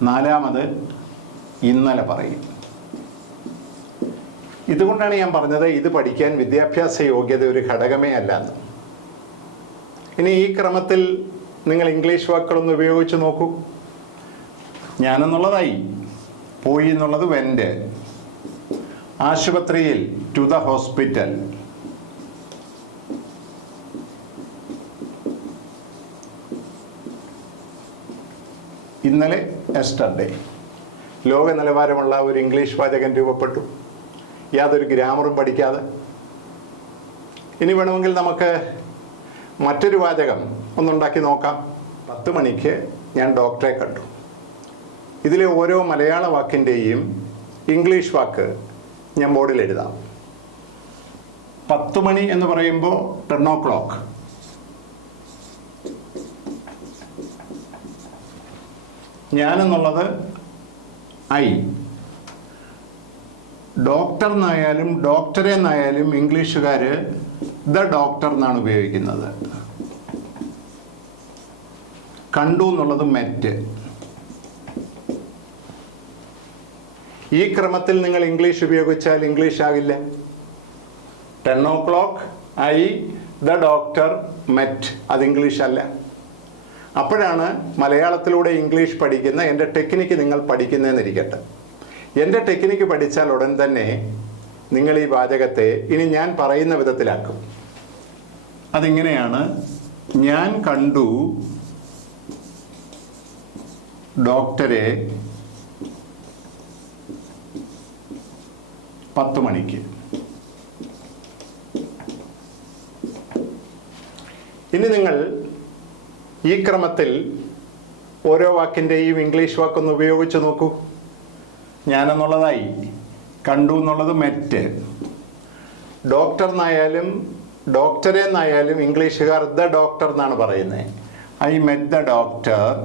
നാലാമത് ഇന്നലെ പറയും. ഇതുകൊണ്ടാണ് ഞാൻ പറഞ്ഞത് ഇത് പഠിക്കാൻ വിദ്യാഭ്യാസ യോഗ്യത ഒരു ഘടകമേ അല്ല എന്ന്. ഇനി ഈ ക്രമത്തിൽ നിങ്ങൾ ഇംഗ്ലീഷ് വാക്കുകളൊന്ന് ഉപയോഗിച്ച് നോക്കൂ. ഞാനെന്നുള്ളതായി, പോയി എന്നുള്ളത് വെൻ്റ്, ആശുപത്രിയിൽ ടു ദ ഹോസ്പിറ്റൽ, ഇന്നലെ യെസ്റ്റർഡേ. ലോക നിലവാരമുള്ള ഒരു ഇംഗ്ലീഷ് വാചകം രൂപപ്പെട്ടു, യാതൊരു ഗ്രാമറും പഠിക്കാതെ. ഇനി വേണമെങ്കിൽ നമുക്ക് മറ്റൊരു വാചകം ഒന്നുണ്ടാക്കി നോക്കാം. 10 മണിക്ക് ഞാൻ ഡോക്ടറെ കണ്ടു. ഇതിലെ ഓരോ മലയാള വാക്കിൻ്റെയും ഇംഗ്ലീഷ് വാക്ക് ഞാൻ ബോർഡിൽ എഴുതാം. 10 മണി എന്ന് പറയുമ്പോൾ 10 o'clock. ഞാനെന്നുള്ളത് ഐ. ഡോക്ടർ എന്നായാലും ഡോക്ടറെ എന്നായാലും ഇംഗ്ലീഷുകാർ ദ ഡോക്ടർ എന്നാണ് ഉപയോഗിക്കുന്നത്. കണ്ടു എന്നുള്ളത് മെറ്റ്. ഈ ക്രമത്തിൽ നിങ്ങൾ ഇംഗ്ലീഷ് ഉപയോഗിച്ചാൽ ഇംഗ്ലീഷ് ആകില്ല. 10 o'clock, I, the doctor, met, അത് ഇംഗ്ലീഷ് അല്ല. അപ്പോഴാണ് മലയാളത്തിലൂടെ ഇംഗ്ലീഷ് പഠിക്കുന്ന എൻ്റെ ടെക്നിക്ക് നിങ്ങൾ പഠിക്കുന്നതെന്നിരിക്കട്ടെ. എൻ്റെ ടെക്നിക്ക് പഠിച്ചാൽ ഉടൻ തന്നെ നിങ്ങൾ ഈ വാചകത്തെ ഇനി ഞാൻ പറയുന്ന വിധത്തിലാക്കും. അതിങ്ങനെയാണ്: ഞാൻ കണ്ടു ഡോക്ടറെ 10 മണിക്ക്. ഇനി നിങ്ങൾ ഈ ക്രമത്തിൽ ഓരോ വാക്കിൻ്റെയും ഇംഗ്ലീഷ് വാക്കൊന്ന് ഉപയോഗിച്ച് നോക്കൂ. ഞാനെന്നുള്ളതായി, കണ്ടു എന്നുള്ളത് മെറ്റ്, ഡോക്ടർ എന്നായാലും ഡോക്ടറെ എന്നായാലും ഇംഗ്ലീഷുകാർ ദ ഡോക്ടർ എന്നാണ് പറയുന്നത്. I met the doctor.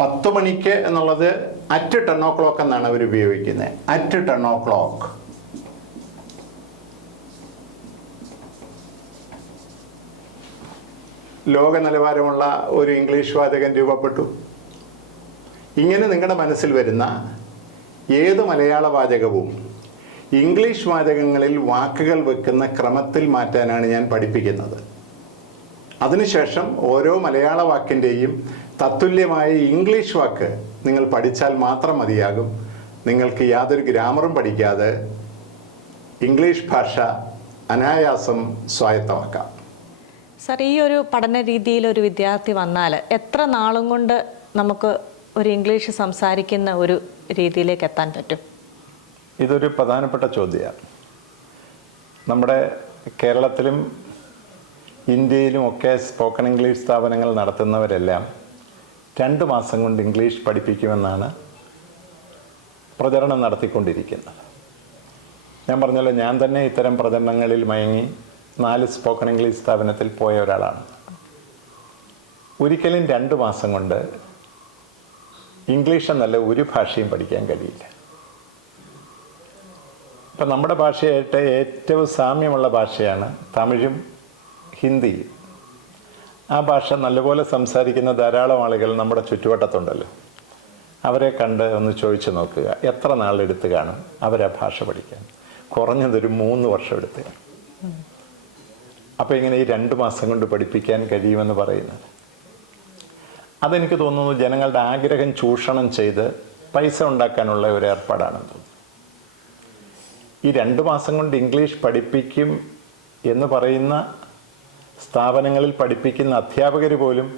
10 മണിക്ക് എന്നുള്ളത് അറ്റ് 10 o'clock എന്നാണ് അവർ ഉപയോഗിക്കുന്നത്. At 10 o'clock. ലോക നിലവാരമുള്ള ഒരു ഇംഗ്ലീഷ് വാചകം രൂപപ്പെട്ടു. ഇങ്ങനെ നിങ്ങളുടെ മനസ്സിൽ വരുന്ന ഏത് മലയാള വാചകവും ഇംഗ്ലീഷ് വാചകങ്ങളിൽ വാക്കുകൾ വെക്കുന്ന ക്രമത്തിൽ മാറ്റാനാണ് ഞാൻ പഠിപ്പിക്കുന്നത്. അതിനുശേഷം ഓരോ മലയാള വാക്കിൻ്റെയും തത്തുല്യമായ ഇംഗ്ലീഷ് വാക്ക് നിങ്ങൾ പഠിച്ചാൽ മാത്രം മതിയാകും. നിങ്ങൾക്ക് യാതൊരു ഗ്രാമറും പഠിക്കാതെ ഇംഗ്ലീഷ് ഭാഷ അനായാസം സ്വായത്തമാക്കാം. സർ, ഈ ഒരു പഠന രീതിയിൽ ഒരു വിദ്യാർത്ഥി വന്നാൽ എത്ര നാളും കൊണ്ട് നമുക്ക് ഒരു ഇംഗ്ലീഷ് സംസാരിക്കുന്ന ഒരു രീതിയിലേക്ക് എത്താൻ പറ്റും? ഇതൊരു പ്രധാനപ്പെട്ട ചോദ്യമാണ്. നമ്മുടെ കേരളത്തിലും ഇന്ത്യയിലുമൊക്കെ സ്പോക്കൺ ഇംഗ്ലീഷ് സ്ഥാപനങ്ങൾ നടത്തുന്നവരെല്ലാം 2 മാസം കൊണ്ട് ഇംഗ്ലീഷ് പഠിപ്പിക്കുമെന്നാണ് പ്രചരണം നടത്തിക്കൊണ്ടിരിക്കുന്നത്. ഞാൻ പറഞ്ഞല്ലോ, ഞാൻ തന്നെ ഇത്തരം പ്രചരണങ്ങളിൽ മയങ്ങി 4 സ്പോക്കൺ ഇംഗ്ലീഷ് സ്ഥാപനത്തിൽ പോയ ഒരാളാണ്. ഒരിക്കലും 2 മാസം കൊണ്ട് ഇംഗ്ലീഷ് എന്നല്ല ഒരു ഭാഷയും പഠിക്കാൻ കഴിയില്ല. ഇപ്പം നമ്മുടെ ഭാഷയായിട്ട് ഏറ്റവും സാമ്യമുള്ള ഭാഷയാണ് തമിഴും ഹിന്ദിയും. ആ ഭാഷ നല്ലപോലെ സംസാരിക്കുന്ന ധാരാളം ആളുകൾ നമ്മുടെ ചുറ്റുവട്ടത്തുണ്ടല്ലോ. അവരെ കണ്ട് ഒന്ന് ചോദിച്ചു നോക്കുക, എത്ര നാളെടുത്ത് കാണും അവരാ ഭാഷ പഠിക്കാൻ? കുറഞ്ഞതൊരു 3 വർഷം എടുത്ത് കാണും. അപ്പോൾ ഇങ്ങനെ ഈ 2 മാസം കൊണ്ട് പഠിപ്പിക്കാൻ കഴിയുമെന്ന് പറയുന്നത്, അതെനിക്ക് തോന്നുന്നു ജനങ്ങളുടെ ആഗ്രഹം ചൂഷണം ചെയ്ത് പൈസ ഉണ്ടാക്കാനുള്ള ഒരു ഏർപ്പാടാണെന്ന് തോന്നുന്നു. ഈ 2 മാസം കൊണ്ട് ഇംഗ്ലീഷ് പഠിപ്പിക്കും എന്ന് പറയുന്ന സ്ഥാപനങ്ങളിൽ പഠിപ്പിക്കുന്ന അധ്യാപകർ പോലും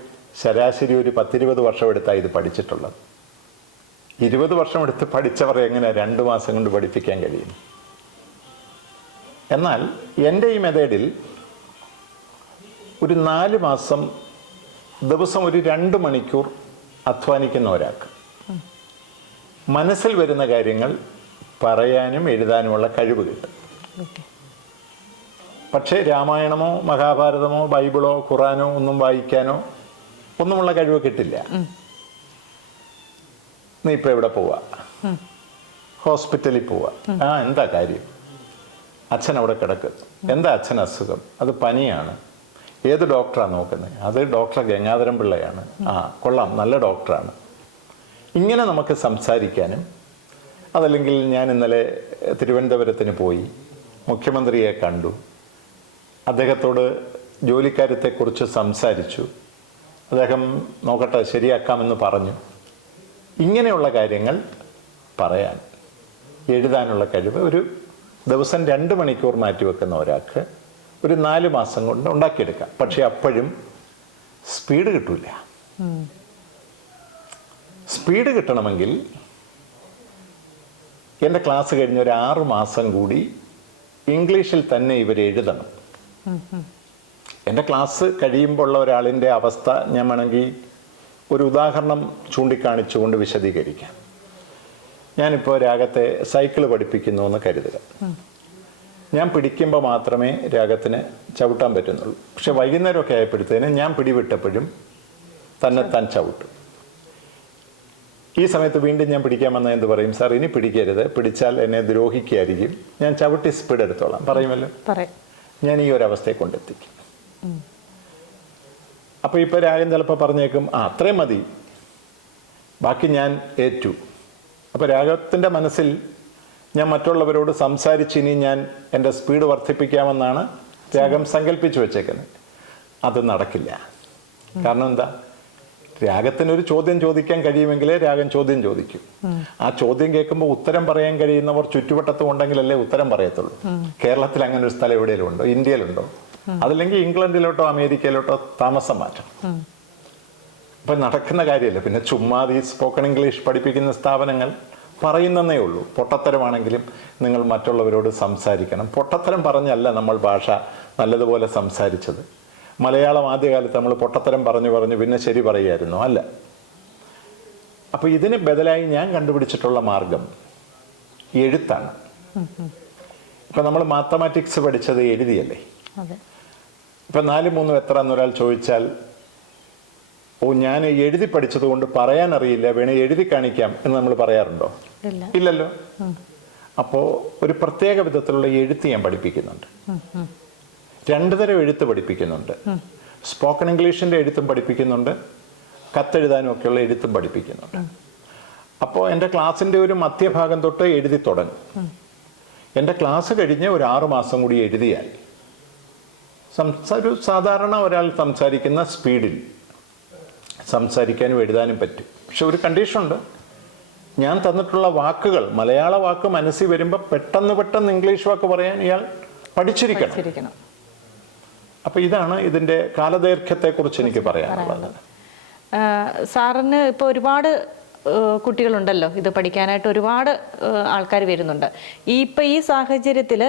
ശരാശരി ഒരു 10-20 വർഷം എടുത്താണ് ഇത് പഠിച്ചിട്ടുള്ളത്. 20 വർഷം എടുത്ത് പഠിച്ചവർ എങ്ങനെ 2 മാസം കൊണ്ട് പഠിപ്പിക്കാൻ കഴിയും? എന്നാൽ എൻ്റെ ഈ മെത്തേഡിൽ ഒരു 4 മാസം ദിവസം ഒരു 2 മണിക്കൂർ അധ്വാനിക്കുന്ന ഒരാൾക്ക് മനസ്സിൽ വരുന്ന കാര്യങ്ങൾ പറയാനും എഴുതാനുമുള്ള കഴിവ് കിട്ടും. പക്ഷേ രാമായണമോ മഹാഭാരതമോ ബൈബിളോ ഖുറാനോ ഒന്നും വായിക്കാനോ ഒന്നുമുള്ള കഴിവ് കിട്ടില്ല. നീ ഇപ്പം എവിടെ പോവാ? ഹോസ്പിറ്റലിൽ പോവാ. എന്താ കാര്യം? അച്ഛൻ അവിടെ കിടക്കുന്നു. എന്താ അച്ഛൻ അസുഖം? അത് പനിയാണ്. ഏത് ഡോക്ടറാണ് നോക്കുന്നത്? അത് ഡോക്ടർ ഗംഗാധരൻ പിള്ളയാണ്. കൊള്ളാം, നല്ല ഡോക്ടറാണ്. ഇങ്ങനെ നമുക്ക് സംസാരിക്കാനും, അതല്ലെങ്കിൽ ഞാൻ ഇന്നലെ തിരുവനന്തപുരത്തിന് പോയി മുഖ്യമന്ത്രിയെ കണ്ടു, അദ്ദേഹത്തോട് ജോലിക്കാര്യത്തെക്കുറിച്ച് സംസാരിച്ചു, അദ്ദേഹം നോക്കട്ടെ ശരിയാക്കാമെന്ന് പറഞ്ഞു. ഇങ്ങനെയുള്ള കാര്യങ്ങൾ പറയാൻ എഴുതാനുള്ള കഴിവ് ഒരു ദിവസം 2 മണിക്കൂർ മാറ്റിവെക്കുന്ന ഒരാൾക്ക് ഒരു 4 മാസം കൊണ്ട് ഉണ്ടാക്കിയെടുക്കാം. പക്ഷെ അപ്പോഴും സ്പീഡ് കിട്ടൂല. സ്പീഡ് കിട്ടണമെങ്കിൽ എൻ്റെ ക്ലാസ് കഴിഞ്ഞ് ഒരു 6 മാസം കൂടി ഇംഗ്ലീഷിൽ തന്നെ ഇവർ എഴുതണം. എൻ്റെ ക്ലാസ് കഴിയുമ്പോൾ ഉള്ള ഒരാളിൻ്റെ അവസ്ഥ ഞാൻ വേണമെങ്കിൽ ഒരു ഉദാഹരണം ചൂണ്ടിക്കാണിച്ചുകൊണ്ട് വിശദീകരിക്കാം. ഞാനിപ്പോൾ രാഗത്തെ സൈക്കിൾ പഠിപ്പിക്കുന്നു എന്ന് കരുതുക. ഞാൻ പിടിക്കുമ്പോൾ മാത്രമേ രാഗത്തിന് ചവിട്ടാൻ പറ്റുന്നുള്ളൂ. പക്ഷെ വൈകുന്നേരമൊക്കെ ആയപ്പോഴത്തേന് ഞാൻ പിടിവിട്ടപ്പോഴും തന്നെത്താൻ ചവിട്ടും. ഈ സമയത്ത് വീണ്ടും ഞാൻ പിടിക്കാൻ വന്നാൽ എന്ത് പറയും? സാർ ഇനി പിടിക്കരുത്, പിടിച്ചാൽ എന്നെ ദ്രോഹിക്കുകയായിരിക്കും, ഞാൻ ചവിട്ടി സ്പീഡ് എടുത്തോളാം പറയുമല്ലോ. ഞാൻ ഈ ഒരവസ്ഥയെ കൊണ്ടെത്തിക്കും. അപ്പോൾ ഇപ്പോൾ രാഗം ചിലപ്പോൾ പറഞ്ഞേക്കും അത്രയും മതി, ബാക്കി ഞാൻ ഏറ്റു. അപ്പോൾ രാഗത്തിൻ്റെ മനസ്സിൽ ഞാൻ മറ്റുള്ളവരോട് സംസാരിച്ച് ഇനി ഞാൻ എൻ്റെ സ്പീഡ് വർദ്ധിപ്പിക്കാമെന്നാണ് രാഗം സങ്കല്പിച്ചു വെച്ചേക്കുന്നത്. അത് നടക്കില്ല. കാരണം എന്താ? രാഗത്തിനൊരു ചോദ്യം ചോദിക്കാൻ കഴിയുമെങ്കിലേ രാഗം ചോദ്യം ചോദിക്കും. ആ ചോദ്യം കേൾക്കുമ്പോൾ ഉത്തരം പറയാൻ കഴിയുന്നവർ ചുറ്റുവട്ടത്തും ഉണ്ടെങ്കിലല്ലേ ഉത്തരം പറയത്തുള്ളൂ. കേരളത്തിൽ അങ്ങനെ ഒരു സ്ഥലം എവിടെയെങ്കിലും ഉണ്ടോ? ഇന്ത്യയിലുണ്ടോ? അതല്ലെങ്കിൽ ഇംഗ്ലണ്ടിലോട്ടോ അമേരിക്കയിലോട്ടോ താമസം മാറ്റണം. അപ്പം നടക്കുന്ന കാര്യമല്ല. പിന്നെ ചുമ്മാതെ ഈ സ്പോക്കൺ ഇംഗ്ലീഷ് പഠിപ്പിക്കുന്ന സ്ഥാപനങ്ങൾ പറയുന്നതേ ഉള്ളൂ. പൊട്ടത്തരമാണെങ്കിലും നിങ്ങൾ മറ്റുള്ളവരോട് സംസാരിക്കണം. പൊട്ടത്തരം പറഞ്ഞല്ല നമ്മൾ ഭാഷ നല്ലതുപോലെ സംസാരിച്ചത്. മലയാളം ആദ്യകാലത്ത് നമ്മൾ പൊട്ടത്തരം പറഞ്ഞു പിന്നെ ശരി പറയുമായിരുന്നു അല്ല. അപ്പോൾ ഇതിന് ബദലായി ഞാൻ കണ്ടുപിടിച്ചിട്ടുള്ള മാർഗം എഴുത്താണ്. ഇപ്പം നമ്മൾ മാത്തമാറ്റിക്സ് പഠിച്ചത് എഴുതിയല്ലേ. ഇപ്പം 4 3 എത്ര എന്നൊരാൾ ചോദിച്ചാൽ ഞാൻ എഴുതി പഠിച്ചത് കൊണ്ട് പറയാൻ അറിയില്ല, വേണേ എഴുതി കാണിക്കാം എന്ന് നമ്മൾ പറയാറുണ്ടോ? ഇല്ലല്ലോ. അപ്പോൾ ഒരു പ്രത്യേക വിധത്തിലുള്ള എഴുത്ത് ഞാൻ പഠിപ്പിക്കുന്നുണ്ട്. 2 തരം എഴുത്ത് പഠിപ്പിക്കുന്നുണ്ട്. സ്പോക്കൺ ഇംഗ്ലീഷിൻ്റെ എഴുത്തും പഠിപ്പിക്കുന്നുണ്ട്, കത്തെഴുതാനും ഒക്കെയുള്ള എഴുത്തും പഠിപ്പിക്കുന്നുണ്ട്. അപ്പോൾ എൻ്റെ ക്ലാസ്സിൻ്റെ ഒരു മധ്യഭാഗം തൊട്ട് എഴുതി തുടങ്ങും. എൻ്റെ ക്ലാസ് കഴിഞ്ഞ് ഒരു 6 മാസം കൂടി എഴുതിയാൽ ഒരു സാധാരണ ഒരാൾ സംസാരിക്കുന്ന സ്പീഡിൽ സംസാരിക്കാനും എഴുതാനും പറ്റും. പക്ഷെ ഒരു കണ്ടീഷനുണ്ട്. ഞാൻ തന്നിട്ടുള്ള വാക്കുകൾ, മലയാള വാക്ക് മനസ്സിൽ വരുമ്പോൾ പെട്ടെന്ന് ഇംഗ്ലീഷ് വാക്ക് പറയാൻ ഇയാൾ പഠിച്ചിരിക്കണം. അപ്പോൾ ഇതാണ് ഇതിൻ്റെ കാലദൈർഘ്യത്തെക്കുറിച്ച് എനിക്ക് പറയാനുള്ളത്. സാറിന് ഇപ്പോൾ ഒരുപാട് കുട്ടികളുണ്ടല്ലോ, ഇത് പഠിക്കാനായിട്ട് ഒരുപാട് ആൾക്കാർ വരുന്നുണ്ട്. ഇപ്പോൾ ഈ സാഹചര്യത്തിൽ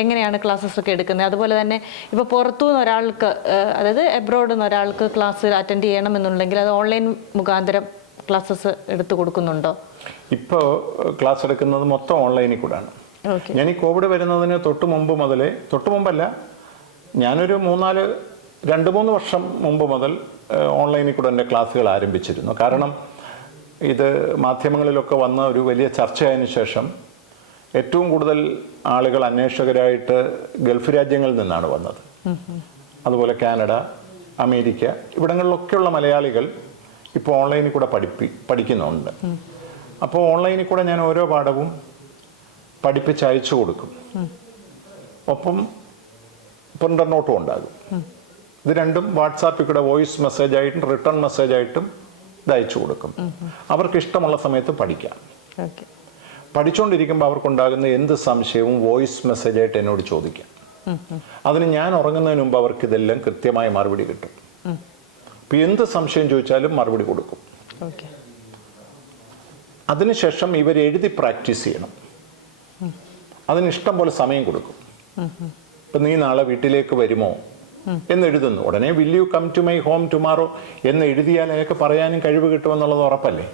എങ്ങനെയാണ് ക്ലാസ്സസ് ഒക്കെ എടുക്കുന്നത്? അതുപോലെ തന്നെ ഇപ്പോൾ പുറത്തുനിന്ന് ഒരാൾക്ക്, അതായത് എബ്രോഡിൽ നിന്ന് ഒരാൾക്ക് ക്ലാസ് അറ്റൻഡ് ചെയ്യണമെന്നുണ്ടെങ്കിൽ അത് ഓൺലൈൻ മുഖാന്തരം ക്ലാസ്സസ് എടുത്തു കൊടുക്കുന്നുണ്ടോ? ഇപ്പോൾ ക്ലാസ് എടുക്കുന്നത് മൊത്തം ഓൺലൈനിൽ കൂടാണ്. ഓക്കെ. ഞാൻ ഈ കോവിഡ് വരുന്നതിന് തൊട്ട് മുമ്പല്ല, ഞാനൊരു 2-3 വർഷം മുമ്പ് മുതൽ ഓൺലൈനിൽ കൂടെ എൻ്റെ ക്ലാസ്സുകൾ ആരംഭിച്ചിരുന്നു. കാരണം ഇത് മാധ്യമങ്ങളിലൊക്കെ വന്ന ഒരു വലിയ ചർച്ചയായതിനു ശേഷം ഏറ്റവും കൂടുതൽ ആളുകൾ അന്വേഷകരായിട്ട് ഗൾഫ് രാജ്യങ്ങളിൽ നിന്നാണ് വന്നത്. അതുപോലെ കാനഡ, അമേരിക്ക, ഇവിടങ്ങളിലൊക്കെയുള്ള മലയാളികൾ ഇപ്പോൾ ഓൺലൈനിൽ കൂടെ പഠിക്കുന്നുണ്ട്. അപ്പോൾ ഓൺലൈനിൽ കൂടെ ഞാൻ ഓരോ പാഠവും പഠിപ്പിച്ച് അയച്ചു കൊടുക്കും. ഒപ്പം പ്രിൻ്റർ നോട്ടും ഉണ്ടാകും. ഇത് രണ്ടും വാട്സാപ്പിൽ കൂടെ വോയിസ് മെസ്സേജായിട്ടും റിട്ടേൺ മെസ്സേജായിട്ടും ഇത് അയച്ചു കൊടുക്കും. അവർക്ക് ഇഷ്ടമുള്ള സമയത്ത് പഠിക്കാം. പഠിച്ചുകൊണ്ടിരിക്കുമ്പോൾ അവർക്കുണ്ടാകുന്ന എന്ത് സംശയവും വോയിസ് മെസ്സേജായിട്ട് എന്നോട് ചോദിക്കാം. അതിന് ഞാൻ ഉറങ്ങുന്നതിന് മുമ്പ് അവർക്ക് ഇതെല്ലാം കൃത്യമായ മറുപടി കിട്ടും. ഇപ്പം എന്ത് സംശയം ചോദിച്ചാലും മറുപടി കൊടുക്കും. അതിനുശേഷം ഇവർ എഴുതി പ്രാക്ടീസ് ചെയ്യണം. അതിന് ഇഷ്ടം പോലെ സമയം കൊടുക്കും. ഇപ്പം നീ നാളെ വീട്ടിലേക്ക് വരുമോ എന്ന് എഴുതുന്നു. ഉടനെ will you come to my home tomorrow എന്ന് എഴുതിയാൽ അയാൾക്ക് പറയാനും കഴിവ് കിട്ടുമെന്നുള്ളത് ഉറപ്പല്ലേ?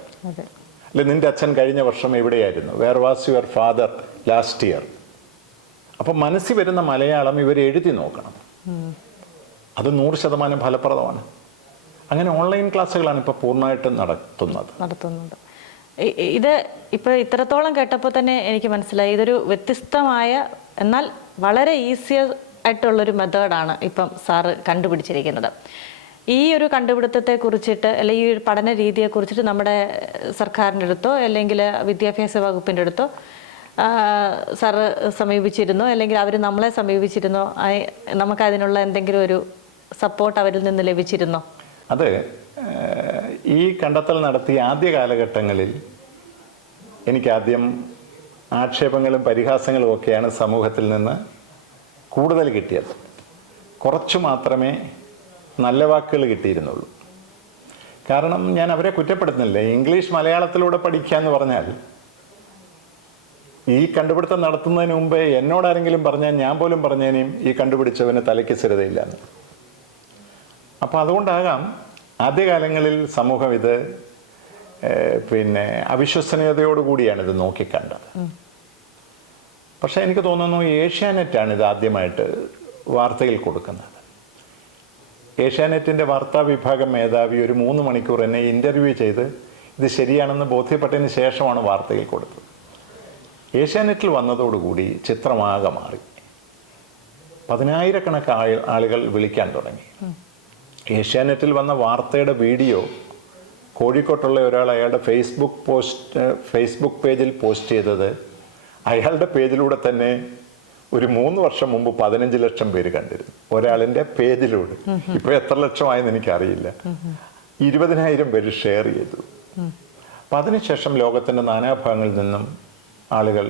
അല്ലെ, നിന്റെ അച്ഛൻ കഴിഞ്ഞ വർഷം എവിടെയായിരുന്നു? Where was your father last year? അപ്പം മനസ്സിൽ വരുന്ന മലയാളം ഇവർ എഴുതി നോക്കണം. അത് 100% ഫലപ്രദമാണ്. അങ്ങനെ ഓൺലൈൻ ക്ലാസ്സുകളാണ് ഇപ്പോൾ പൂർണ്ണമായിട്ടും നടത്തുന്നത്. ഇത് ഇപ്പോൾ ഇത്രത്തോളം കേട്ടപ്പോൾ തന്നെ എനിക്ക് മനസ്സിലായി, ഇതൊരു വ്യത്യസ്തമായ എന്നാൽ വളരെ ഈസി ആയിട്ടുള്ളൊരു മെത്തേഡാണ് ഇപ്പം സാറ് കണ്ടുപിടിച്ചിരിക്കുന്നത്. ഈ ഒരു കണ്ടുപിടുത്തത്തെ കുറിച്ചിട്ട് അല്ലെങ്കിൽ ഈ ഒരു പഠന രീതിയെ കുറിച്ചിട്ട് നമ്മുടെ സർക്കാരിൻ്റെ അടുത്തോ അല്ലെങ്കിൽ വിദ്യാഭ്യാസ വകുപ്പിൻ്റെ അടുത്തോ സാറ് സമീപിച്ചിരുന്നോ, അല്ലെങ്കിൽ അവർ നമ്മളെ സമീപിച്ചിരുന്നോ? നമുക്കതിനുള്ള എന്തെങ്കിലും ഒരു സപ്പോർട്ട് അവരിൽ നിന്ന് ലഭിച്ചിരുന്നോ? അത് ഈ കണ്ടെത്തൽ നടത്തിയ ആദ്യ കാലഘട്ടങ്ങളിൽ എനിക്കാദ്യം ആക്ഷേപങ്ങളും പരിഹാസങ്ങളും ഒക്കെയാണ് സമൂഹത്തിൽ നിന്ന് കൂടുതൽ കിട്ടിയത്. കുറച്ച് മാത്രമേ നല്ല വാക്കുകൾ കിട്ടിയിരുന്നുള്ളൂ. കാരണം ഞാൻ അവരെ കുറ്റപ്പെടുത്തുന്നില്ല. ഇംഗ്ലീഷ് മലയാളത്തിലൂടെ പഠിക്കുക എന്ന് പറഞ്ഞാൽ ഈ കണ്ടുപിടുത്തം നടത്തുന്നതിന് മുമ്പേ എന്നോടാരെങ്കിലും പറഞ്ഞാൽ ഞാൻ പോലും പറഞ്ഞേനെയും ഈ കണ്ടുപിടിച്ചവന് തലയ്ക്ക് സ്ഥിരതയില്ലാന്ന്. അപ്പോൾ അതുകൊണ്ടാകാം ആദ്യകാലങ്ങളിൽ സമൂഹം ഇത് അവിശ്വസനീയതയോടുകൂടിയാണ് ഇത് നോക്കിക്കണ്ടത്. പക്ഷേ എനിക്ക് തോന്നുന്നു ഏഷ്യാനെറ്റാണ് ഇത് ആദ്യമായിട്ട് വാർത്തയിൽ കൊടുക്കുന്നത്. ഏഷ്യാനെറ്റിൻ്റെ വാർത്താ വിഭാഗം മേധാവി ഒരു 3 മണിക്കൂർ എന്നെ ഇൻ്റർവ്യൂ ചെയ്ത് ഇത് ശരിയാണെന്ന് ബോധ്യപ്പെട്ടതിന് ശേഷമാണ് വാർത്തയിൽ കൊടുത്തത്. ഏഷ്യാനെറ്റിൽ വന്നതോടുകൂടി ചിത്രമാകെ മാറി. 10,000-കണക്കിന് ആളുകൾ വിളിക്കാൻ തുടങ്ങി. ഏഷ്യാനെറ്റിൽ വന്ന വാർത്തയുടെ വീഡിയോ കോഴിക്കോട്ടുള്ള ഒരാൾ അയാളുടെ ഫേസ്ബുക്ക് പേജിൽ പോസ്റ്റ് ചെയ്തത് അയാളുടെ പേജിലൂടെ തന്നെ ഒരു 3 വർഷം മുമ്പ് 15 ലക്ഷം പേര് കണ്ടിരുന്നു. ഒരാളിൻ്റെ പേജിലൂടെ. ഇപ്പോൾ എത്ര ലക്ഷമായെന്ന് എനിക്കറിയില്ല. 20,000 പേര് ഷെയർ ചെയ്തു. അപ്പം അതിനുശേഷം ലോകത്തിൻ്റെ നാനാഭാഗങ്ങളിൽ നിന്നും ആളുകൾ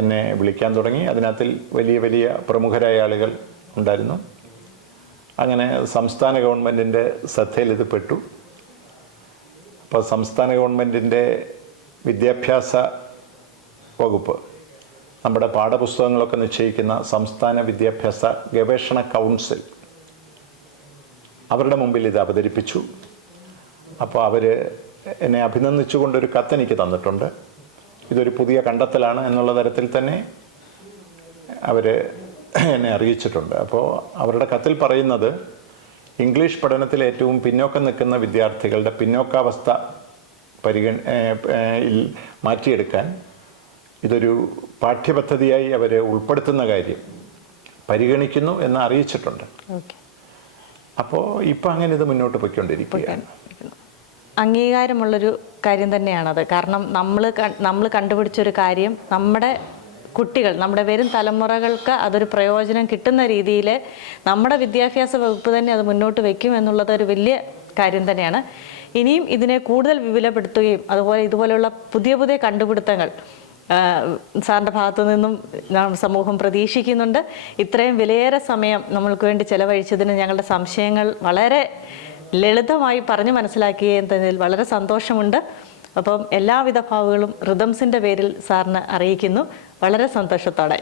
എന്നെ വിളിക്കാൻ തുടങ്ങി. അതിനകത്തിൽ വലിയ വലിയ പ്രമുഖരായ ആളുകൾ ഉണ്ടായിരുന്നു. അങ്ങനെ സംസ്ഥാന ഗവൺമെൻറ്റിൻ്റെ ശ്രദ്ധയിൽ ഇത് പെട്ടു. അപ്പോൾ സംസ്ഥാന ഗവൺമെൻറ്റിൻ്റെ വിദ്യാഭ്യാസ വകുപ്പ്, നമ്മുടെ പാഠപുസ്തകങ്ങളൊക്കെ നിശ്ചയിക്കുന്ന സംസ്ഥാന വിദ്യാഭ്യാസ ഗവേഷണ കൗൺസിൽ, അവരുടെ മുമ്പിൽ ഇത് അവതരിപ്പിച്ചു. അപ്പോൾ അവർ എന്നെ അഭിനന്ദിച്ചുകൊണ്ടൊരു കത്ത് എനിക്ക് തന്നിട്ടുണ്ട്. ഇതൊരു പുതിയ കണ്ടെത്തലാണ് എന്നുള്ള തരത്തിൽ തന്നെ അവർ എന്നെ അറിയിച്ചിട്ടുണ്ട്. അപ്പോൾ അവരുടെ കത്തിൽ പറയുന്നത് ഇംഗ്ലീഷ് പഠനത്തിൽ ഏറ്റവും പിന്നോക്കം നിൽക്കുന്ന വിദ്യാർത്ഥികളുടെ പിന്നോക്കാവസ്ഥ മാറ്റിയെടുക്കാൻ ഇതൊരു പാഠ്യപദ്ധതിയായി അവർ ഉൾപ്പെടുത്തുന്ന കാര്യം പരിഗണിക്കുന്നു എന്ന് അറിയിച്ചിട്ടുണ്ട്. അപ്പോൾ ഇപ്പം അങ്ങനെ ഇത് മുന്നോട്ട് പോയിക്കൊണ്ടിരിക്കുകയാണ്. അംഗീകാരമുള്ളൊരു കാര്യം തന്നെയാണത്. കാരണം നമ്മൾ കണ്ടുപിടിച്ചൊരു കാര്യം നമ്മുടെ കുട്ടികൾ, നമ്മുടെ വരും തലമുറകൾക്ക് അതൊരു പ്രയോജനം കിട്ടുന്ന രീതിയിൽ നമ്മുടെ വിദ്യാഭ്യാസ വകുപ്പ് തന്നെ അത് മുന്നോട്ട് വയ്ക്കും എന്നുള്ളത് ഒരു വലിയ കാര്യം തന്നെയാണ്. ഇനിയും ഇതിനെ കൂടുതൽ വിപുലപ്പെടുത്തുകയും അതുപോലെ ഇതുപോലെയുള്ള പുതിയ പുതിയ കണ്ടുപിടുത്തങ്ങൾ സാറിൻ്റെ ഭാഗത്തു നിന്നും സമൂഹം പ്രതീക്ഷിക്കുന്നുണ്ട്. ഇത്രയും വിലയേറെ സമയം നമ്മൾക്ക് വേണ്ടി ചെലവഴിച്ചതിന് ഞങ്ങളുടെ സംശയങ്ങൾ വളരെ ലളിതമായി പറഞ്ഞു മനസ്സിലാക്കിയതിൽ വളരെ സന്തോഷമുണ്ട്. അപ്പം എല്ലാവിധ ഭാവുകളും റിതംസിൻ്റെ പേരിൽ സാറിന് അറിയിക്കുന്നു. വളരെ സന്തോഷത്തോടെ.